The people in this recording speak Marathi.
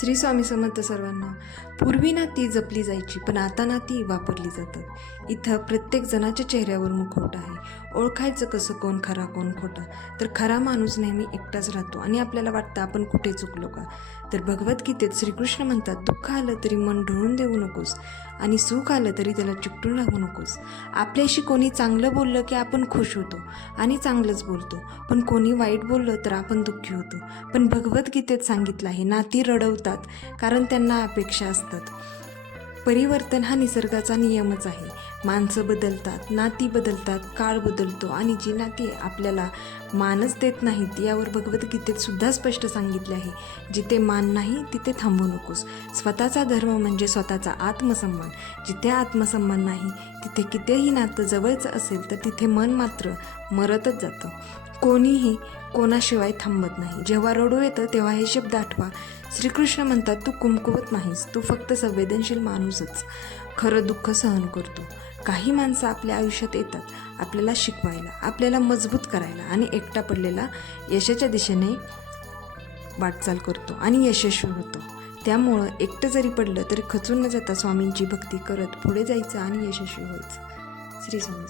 श्री स्वामी समर्थ सर्वांना. पूर्वी नाती जपली जायची, पण आता नाती वापरली जातात. इथं प्रत्येक जणाच्या चेहऱ्यावर मुखवटा आहे. ओळखायचं कसं कोण खरा कोण खोटा? तर खरा माणूस नेहमी एकटाच राहतो आणि आपल्याला वाटतं आपण कुठे चुकलो का? तर भगवद्गीतेत श्रीकृष्ण म्हणतात, दुःख आलं तरी मन ढळून देऊ नकोस आणि सुख आलं तरी त्याला चिकटून राहू नकोस. आपल्याशी कोणी चांगलं बोललं की आपण खुश होतो आणि चांगलंच बोलतो, पण कोणी वाईट बोललं तर आपण दुःखी होतो. पण भगवद्गीतेत सांगितलं आहे, नाती रडवतात कारण त्यांना अपेक्षा असतात. परिवर्तन हा निसर्गाचा नियमच आहे. माणसं बदलतात, नाती बदलतात, काळ बदलतो आणि जी नाती आपल्याला मानच देत नाहीत यावर भगवद्गीतेत सुद्धा स्पष्ट सांगितले आहे, जिथे मान नाही तिथे थांबू नकोस. स्वतःचा धर्म म्हणजे स्वतःचा आत्मसन्मान. जिथे आत्मसन्मान नाही तिथे कितीही नातं जवळचं असेल तर तिथे मन मात्र मरतच जातं. कोणीही कोणाशिवाय थांबत नाही. जेव्हा रडू येतं तेव्हा हे शब्द आठवा. श्रीकृष्ण म्हणतात, तू कुमकुवत नाहीस, तू फक्त संवेदनशील माणूसच खरं दुःख सहन करतो. काही माणसं आपल्या आयुष्यात येतात आपल्याला शिकवायला, आपल्याला मजबूत करायला आणि एकटा पडलेला यशाच्या दिशेने वाटचाल करतो आणि यशस्वी होतो. त्यामुळं एकटं जरी पडलं तरी खचून न जाता स्वामींची भक्ती करत पुढे जायचं आणि यशस्वी व्हायचं. श्री स्वामी.